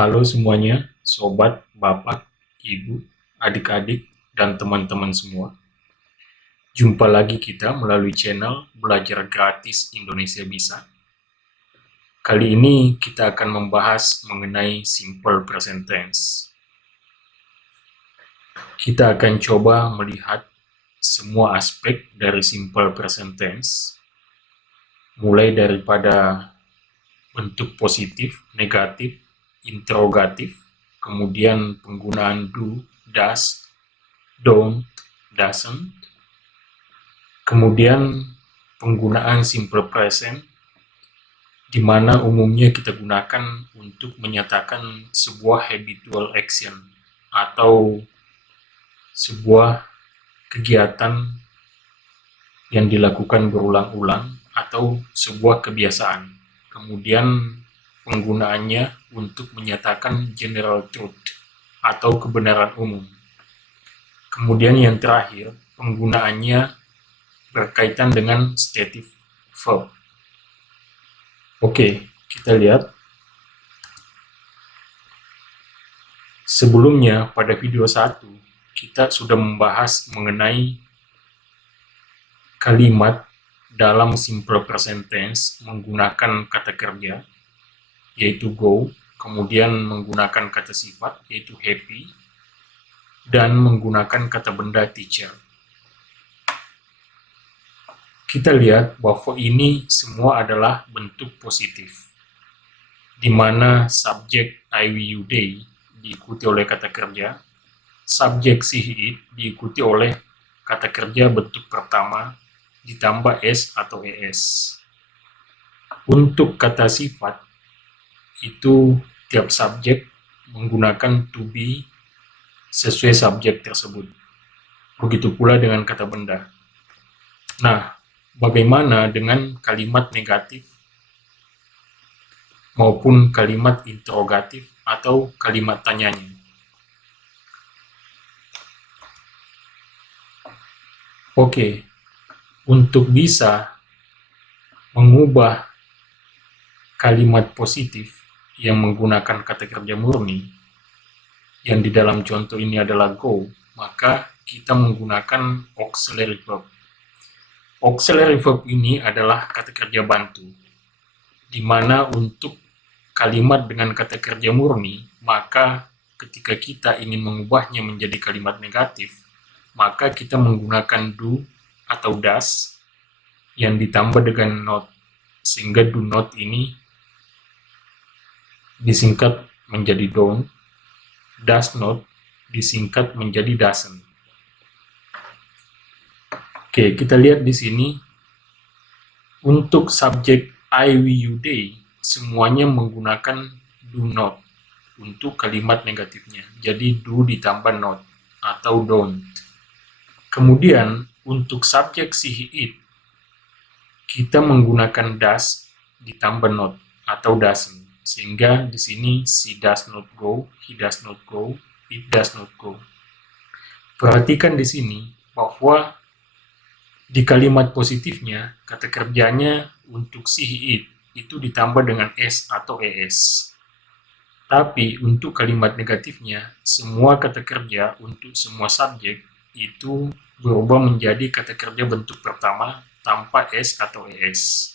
Halo semuanya, sobat, bapak, ibu, adik-adik, dan teman-teman semua. Jumpa lagi kita melalui channel Belajar Gratis Indonesia Bisa. Kali ini kita akan membahas mengenai simple present tense. Kita akan coba melihat semua aspek dari simple present tense, mulai daripada bentuk positif, negatif, interrogatif, kemudian penggunaan do, does, don't, doesn't, kemudian penggunaan simple present, di mana umumnya kita gunakan untuk menyatakan sebuah habitual action atau sebuah kegiatan yang dilakukan berulang-ulang atau sebuah kebiasaan. Kemudian penggunaannya untuk menyatakan general truth atau kebenaran umum. Kemudian yang terakhir, penggunaannya berkaitan dengan stative verb. Oke, kita lihat. Sebelumnya, pada video 1, kita sudah membahas mengenai kalimat dalam simple present tense menggunakan kata kerja, yaitu go, kemudian menggunakan kata sifat, yaitu happy, dan menggunakan kata benda teacher. Kita lihat bahwa ini semua adalah bentuk positif, di mana subjek I, we, you, they diikuti oleh kata kerja, subjek she, it diikuti oleh kata kerja bentuk pertama ditambah s atau es. Untuk kata sifat, itu tiap subjek menggunakan to be sesuai subjek tersebut. Begitu pula dengan kata benda. Nah, bagaimana dengan kalimat negatif maupun kalimat interrogatif atau kalimat tanyanya? Oke, untuk bisa mengubah kalimat positif yang menggunakan kata kerja murni, yang di dalam contoh ini adalah go, maka kita menggunakan auxiliary verb. Auxiliary verb ini adalah kata kerja bantu, di mana untuk kalimat dengan kata kerja murni, maka ketika kita ingin mengubahnya menjadi kalimat negatif, maka kita menggunakan do atau does yang ditambah dengan not, sehingga do not ini disingkat menjadi don't, does not disingkat menjadi doesn't. Oke, kita lihat di sini untuk subjek I, we, you, they semuanya menggunakan do not untuk kalimat negatifnya. Jadi do ditambah not atau don't. Kemudian untuk subjek she, it kita menggunakan does ditambah not atau doesn't. Sehingga di sini she does not go, he does not go, it does not go. Perhatikan di sini bahwa di kalimat positifnya, kata kerjanya untuk she, it itu ditambah dengan s atau es. Tapi untuk kalimat negatifnya, semua kata kerja untuk semua subjek itu berubah menjadi kata kerja bentuk pertama tanpa s atau es.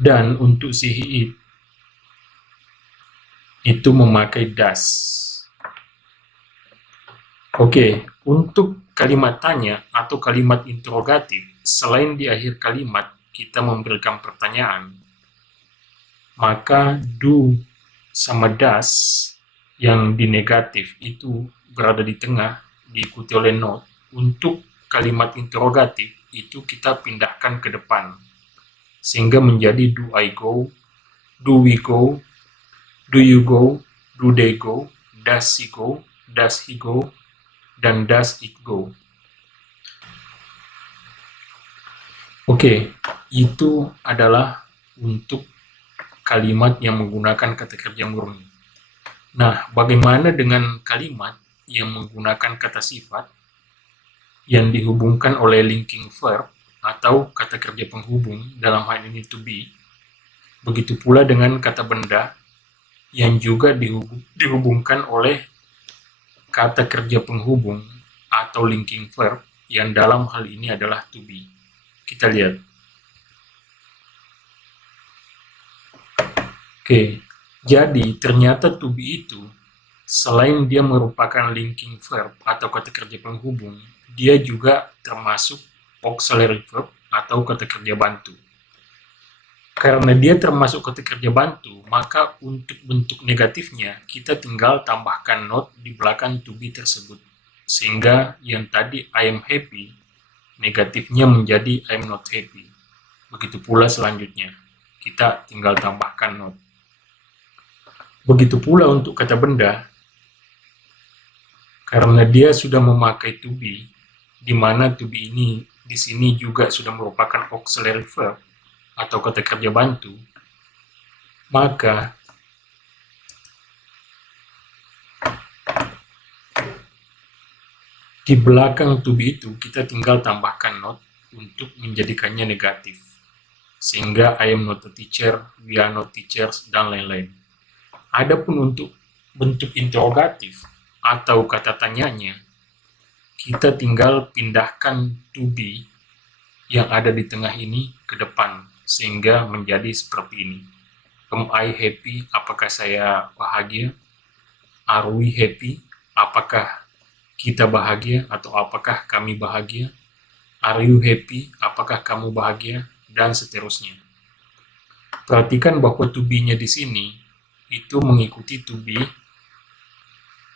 Dan untuk she, it itu memakai does. Oke, untuk kalimat tanya atau kalimat interrogatif, selain di akhir kalimat kita memberikan pertanyaan, maka do sama does yang di negatif itu berada di tengah, diikuti oleh not. Untuk kalimat interrogatif itu kita pindahkan ke depan, sehingga menjadi do I go, do we go, do you go, do they go, does she go, does he go, dan does it go. Oke, itu adalah untuk kalimat yang menggunakan kata kerja murni. Nah, bagaimana dengan kalimat yang menggunakan kata sifat yang dihubungkan oleh linking verb atau kata kerja penghubung, dalam hal ini to be? Begitu pula dengan kata benda yang juga dihubungkan oleh kata kerja penghubung atau linking verb yang dalam hal ini adalah to be. Kita lihat. Oke, jadi ternyata to be itu selain dia merupakan linking verb atau kata kerja penghubung, dia juga termasuk auxiliary verb atau kata kerja bantu. Karena dia termasuk kata kerja bantu, maka untuk bentuk negatifnya kita tinggal tambahkan not di belakang to be tersebut. Sehingga yang tadi I am happy, negatifnya menjadi I am not happy. Begitu pula selanjutnya, kita tinggal tambahkan not. Begitu pula untuk kata benda, karena dia sudah memakai to be, di mana to be ini di sini juga sudah merupakan auxiliary verb atau kata kerja bantu, maka di belakang to be itu kita tinggal tambahkan not untuk menjadikannya negatif. Sehingga I am not a teacher, we are not teachers, dan lain-lain. Adapun untuk bentuk interrogatif atau kata tanyanya, kita tinggal pindahkan to be yang ada di tengah ini ke depan, sehingga menjadi seperti ini. Am I happy? Apakah saya bahagia? Are we happy? Apakah kita bahagia atau apakah kami bahagia? Are you happy? Apakah kamu bahagia? Dan seterusnya. Perhatikan bahwa to be-nya di sini itu mengikuti to be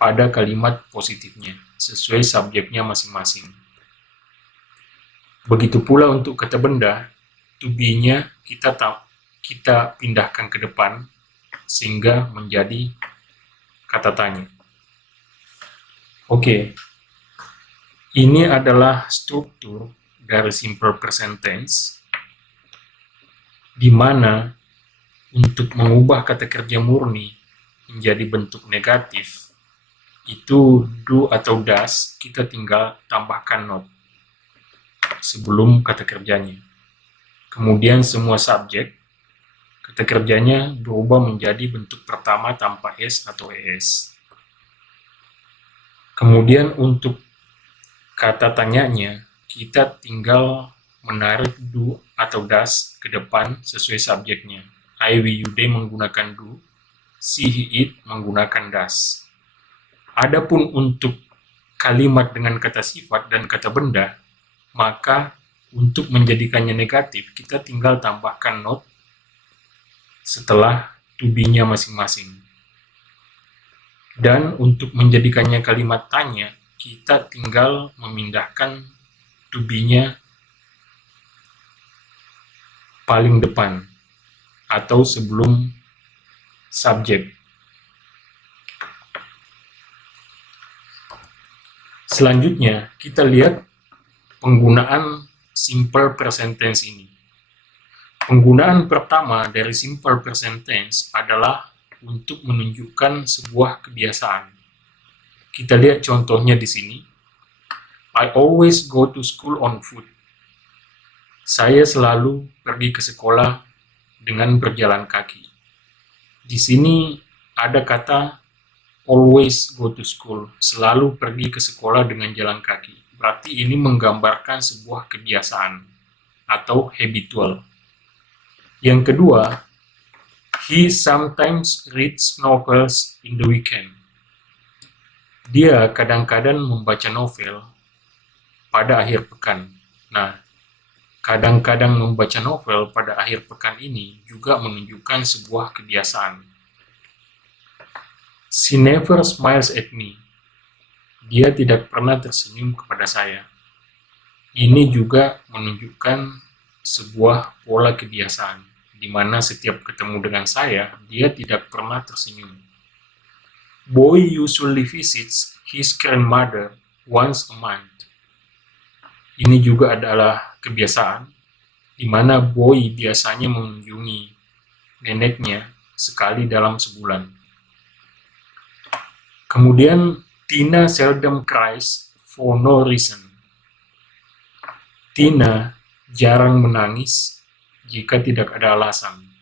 pada kalimat positifnya, sesuai subjeknya masing-masing. Begitu pula untuk kata benda, to be-nya kita pindahkan ke depan, sehingga menjadi kata tanya. Oke, ini adalah struktur dari simple present tense, di mana untuk mengubah kata kerja murni menjadi bentuk negatif, itu do atau does, kita tinggal tambahkan not sebelum kata kerjanya. Kemudian semua subjek, kata kerjanya berubah menjadi bentuk pertama tanpa s atau es. Kemudian untuk kata tanyanya, kita tinggal menarik do atau does ke depan sesuai subjeknya. I, we, you, they menggunakan do, she, he, it menggunakan does. Adapun untuk kalimat dengan kata sifat dan kata benda, maka untuk menjadikannya negatif, kita tinggal tambahkan not setelah to be-nya masing-masing. Dan untuk menjadikannya kalimat tanya, kita tinggal memindahkan to be-nya paling depan atau sebelum subjek. Selanjutnya, kita lihat penggunaan simple present tense ini. Penggunaan pertama dari simple present tense adalah untuk menunjukkan sebuah kebiasaan. Kita lihat contohnya di sini. I always go to school on foot. Saya selalu pergi ke sekolah dengan berjalan kaki. Di sini ada kata always go to school, selalu pergi ke sekolah dengan jalan kaki. Berarti ini menggambarkan sebuah kebiasaan atau habitual. Yang kedua, he sometimes reads novels in the weekend. Dia kadang-kadang membaca novel pada akhir pekan. Nah, kadang-kadang membaca novel pada akhir pekan ini juga menunjukkan sebuah kebiasaan. She never smiles at me. Dia tidak pernah tersenyum kepada saya. Ini juga menunjukkan sebuah pola kebiasaan, di mana setiap ketemu dengan saya, dia tidak pernah tersenyum. Boy usually visits his grandmother once a month. Ini juga adalah kebiasaan, di mana Boy biasanya mengunjungi neneknya sekali dalam sebulan. Kemudian, Tina seldom cries for no reason. Tina jarang menangis jika tidak ada alasan.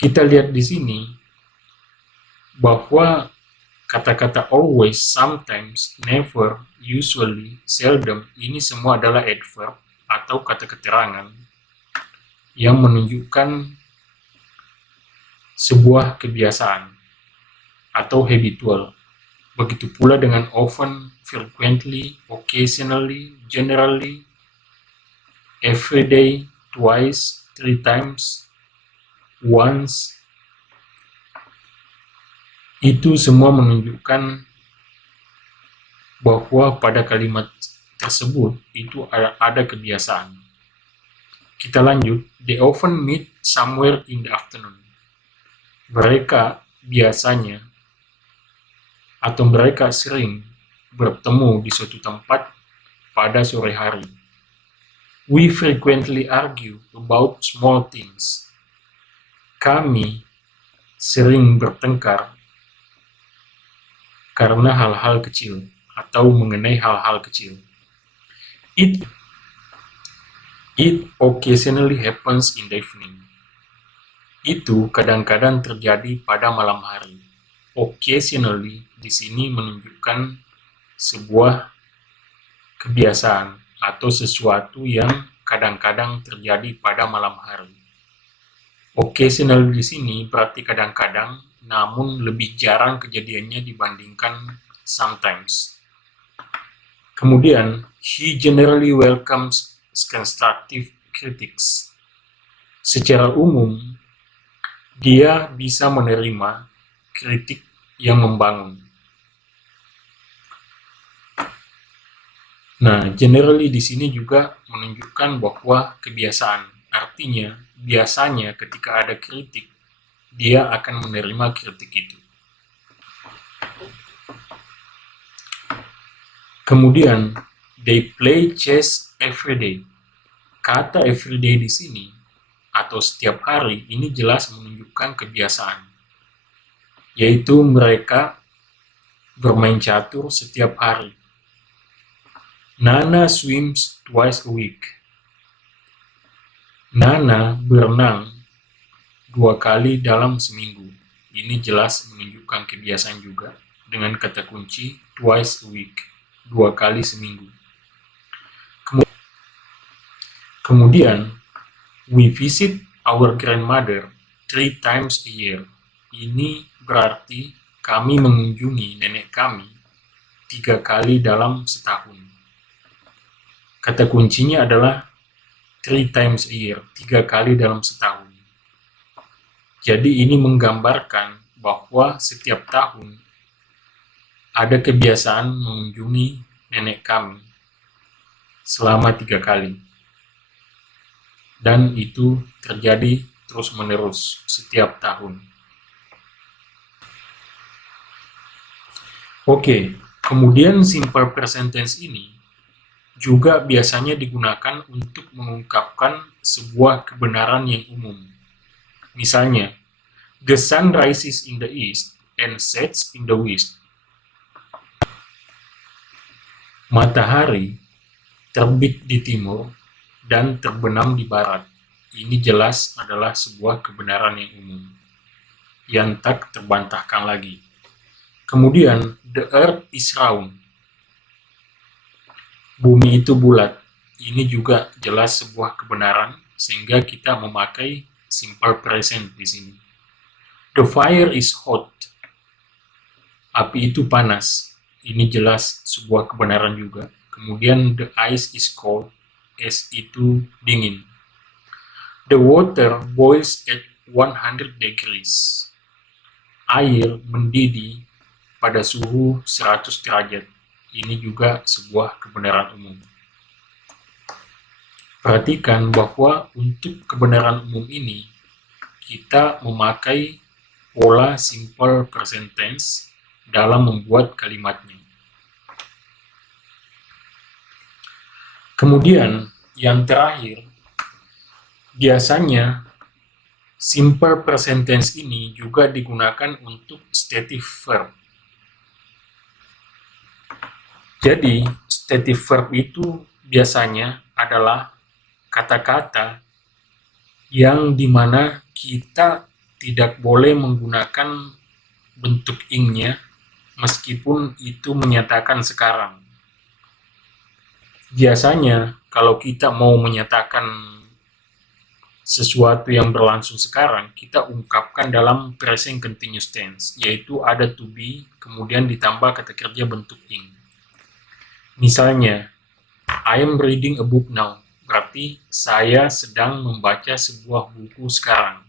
Kita lihat di sini bahwa kata-kata always, sometimes, never, usually, seldom, ini semua adalah adverb atau kata keterangan yang menunjukkan sebuah kebiasaan atau habitual. Begitu pula dengan often, frequently, occasionally, generally, every day, twice, 3 times, once. Itu semua menunjukkan bahwa pada kalimat tersebut itu ada kebiasaan. Kita lanjut. They often meet somewhere in the afternoon. Mereka biasanya atau mereka sering bertemu di suatu tempat pada sore hari. We frequently argue about small things. Kami sering bertengkar karena hal-hal kecil atau mengenai hal-hal kecil. It occasionally happens in the evening. Itu kadang-kadang terjadi pada malam hari. Occasionally di sini menunjukkan sebuah kebiasaan atau sesuatu yang kadang-kadang terjadi pada malam hari. Occasionally di sini berarti kadang-kadang, namun lebih jarang kejadiannya dibandingkan sometimes. Kemudian, he generally welcomes constructive critics. Secara umum, dia bisa menerima kritik yang membangun. Nah, generally di sini juga menunjukkan bahwa kebiasaan. Artinya, biasanya ketika ada kritik, dia akan menerima kritik itu. Kemudian, they play chess every day. Kata every day di sini, atau setiap hari, ini jelas menunjukkan kebiasaan. Yaitu mereka bermain catur setiap hari. Nana swims twice a week. Nana berenang 2 kali dalam seminggu. Ini jelas menunjukkan kebiasaan juga dengan kata kunci twice a week. 2 kali seminggu. Kemudian, we visit our grandmother 3 times a year. Ini berarti kami mengunjungi nenek kami 3 kali dalam setahun. Kata kuncinya adalah 3 times a year, 3 kali dalam setahun. Jadi ini menggambarkan bahwa setiap tahun ada kebiasaan mengunjungi nenek kami selama 3 kali. Dan itu terjadi terus-menerus setiap tahun. Oke, kemudian simple present tense ini juga biasanya digunakan untuk mengungkapkan sebuah kebenaran yang umum. Misalnya, the sun rises in the east and sets in the west. Matahari terbit di timur dan terbenam di barat. Ini jelas adalah sebuah kebenaran yang umum, yang tak terbantahkan lagi. Kemudian, the earth is round. Bumi itu bulat. Ini juga jelas sebuah kebenaran, sehingga kita memakai simple present di sini. The fire is hot. Api itu panas. Ini jelas sebuah kebenaran juga. Kemudian the ice is cold. Es itu dingin. The water boils at 100 degrees. Air mendidih pada suhu 100 derajat. Ini juga sebuah kebenaran umum. Perhatikan bahwa untuk kebenaran umum ini, kita memakai pola simple present tense dalam membuat kalimatnya. Kemudian, yang terakhir, biasanya simple present tense ini juga digunakan untuk stative verb. Jadi, stative verb itu biasanya adalah kata-kata yang dimana kita tidak boleh menggunakan bentuk ing-nya meskipun itu menyatakan sekarang. Biasanya kalau kita mau menyatakan sesuatu yang berlangsung sekarang, kita ungkapkan dalam present continuous tense, yaitu ada to be, kemudian ditambah kata kerja bentuk ing. Misalnya, I am reading a book now, berarti saya sedang membaca sebuah buku sekarang.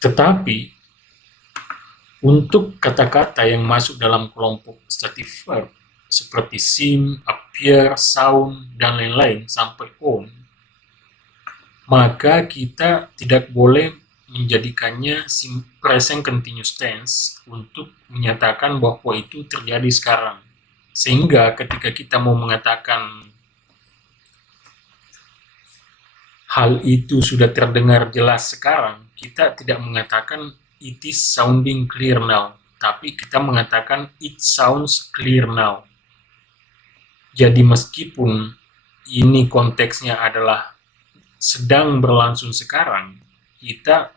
Tetapi, untuk kata-kata yang masuk dalam kelompok stative verb, seperti seem, appear, sound, dan lain-lain, sampai on, maka kita tidak boleh menjadikannya present continuous tense untuk menyatakan bahwa itu terjadi sekarang. Sehingga ketika kita mau mengatakan hal itu sudah terdengar jelas sekarang, kita tidak mengatakan it is sounding clear now, tapi kita mengatakan it sounds clear now. Jadi meskipun ini konteksnya adalah sedang berlangsung sekarang, kita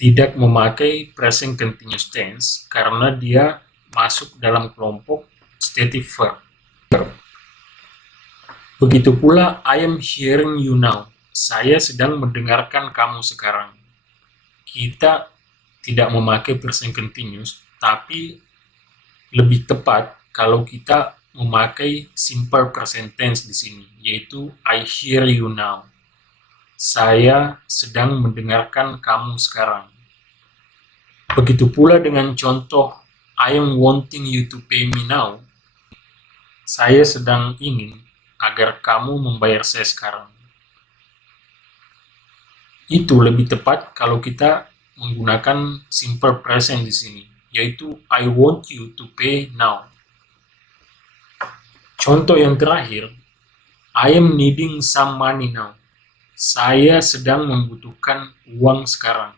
tidak memakai present continuous tense karena dia masuk dalam kelompok stative verb. Begitu pula I am hearing you now. Saya sedang mendengarkan kamu sekarang. Kita tidak memakai present continuous, tapi lebih tepat kalau kita memakai simple present tense di sini, yaitu I hear you now. Saya sedang mendengarkan kamu sekarang. Begitu pula dengan contoh I am wanting you to pay me now. Saya sedang ingin agar kamu membayar saya sekarang. Itu lebih tepat kalau kita menggunakan simple present di sini, yaitu I want you to pay now. Contoh yang terakhir, I am needing some money now. Saya sedang membutuhkan uang sekarang.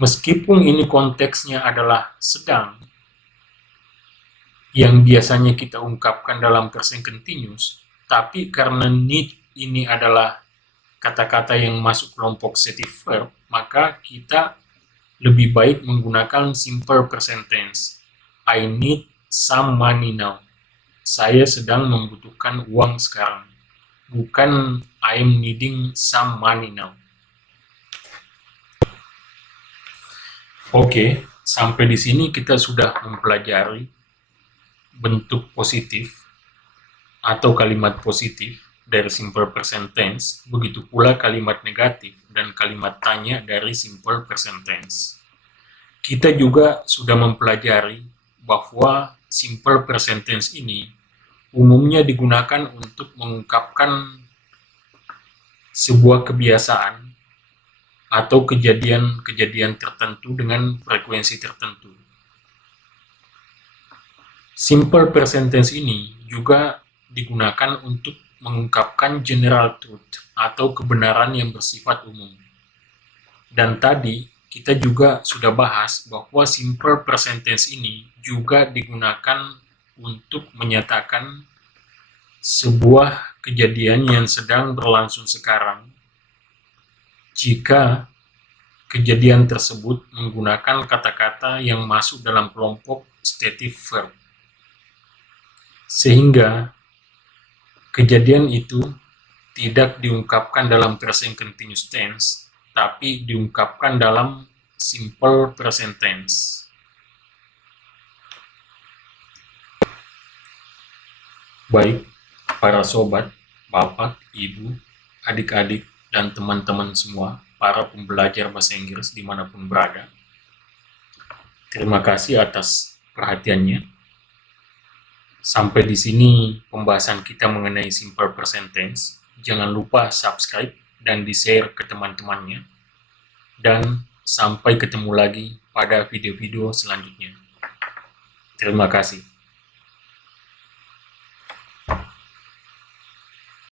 Meskipun ini konteksnya adalah sedang, yang biasanya kita ungkapkan dalam present continuous, tapi karena need ini adalah kata-kata yang masuk kelompok stative verb, maka kita lebih baik menggunakan simple present tense. I need some money now. Saya sedang membutuhkan uang sekarang. Bukan I am needing some money now. Oke, sampai di sini kita sudah mempelajari bentuk positif atau kalimat positif dari simple present tense, begitu pula kalimat negatif dan kalimat tanya dari simple present tense. Kita juga sudah mempelajari bahwa simple present tense ini umumnya digunakan untuk mengungkapkan sebuah kebiasaan atau kejadian-kejadian tertentu dengan frekuensi tertentu. Simple present tense ini juga digunakan untuk mengungkapkan general truth atau kebenaran yang bersifat umum. Dan tadi kita juga sudah bahas bahwa simple present tense ini juga digunakan untuk menyatakan sebuah kejadian yang sedang berlangsung sekarang jika kejadian tersebut menggunakan kata-kata yang masuk dalam kelompok stative verb. Sehingga kejadian itu tidak diungkapkan dalam present continuous tense, tapi diungkapkan dalam simple present tense. Baik, para sobat, bapak, ibu, adik-adik, dan teman-teman semua, para pembelajar bahasa Inggris dimanapun berada. Terima kasih atas perhatiannya. Sampai di sini pembahasan kita mengenai simple present tense. Jangan lupa subscribe dan di-share ke teman-temannya. Dan sampai ketemu lagi pada video-video selanjutnya. Terima kasih.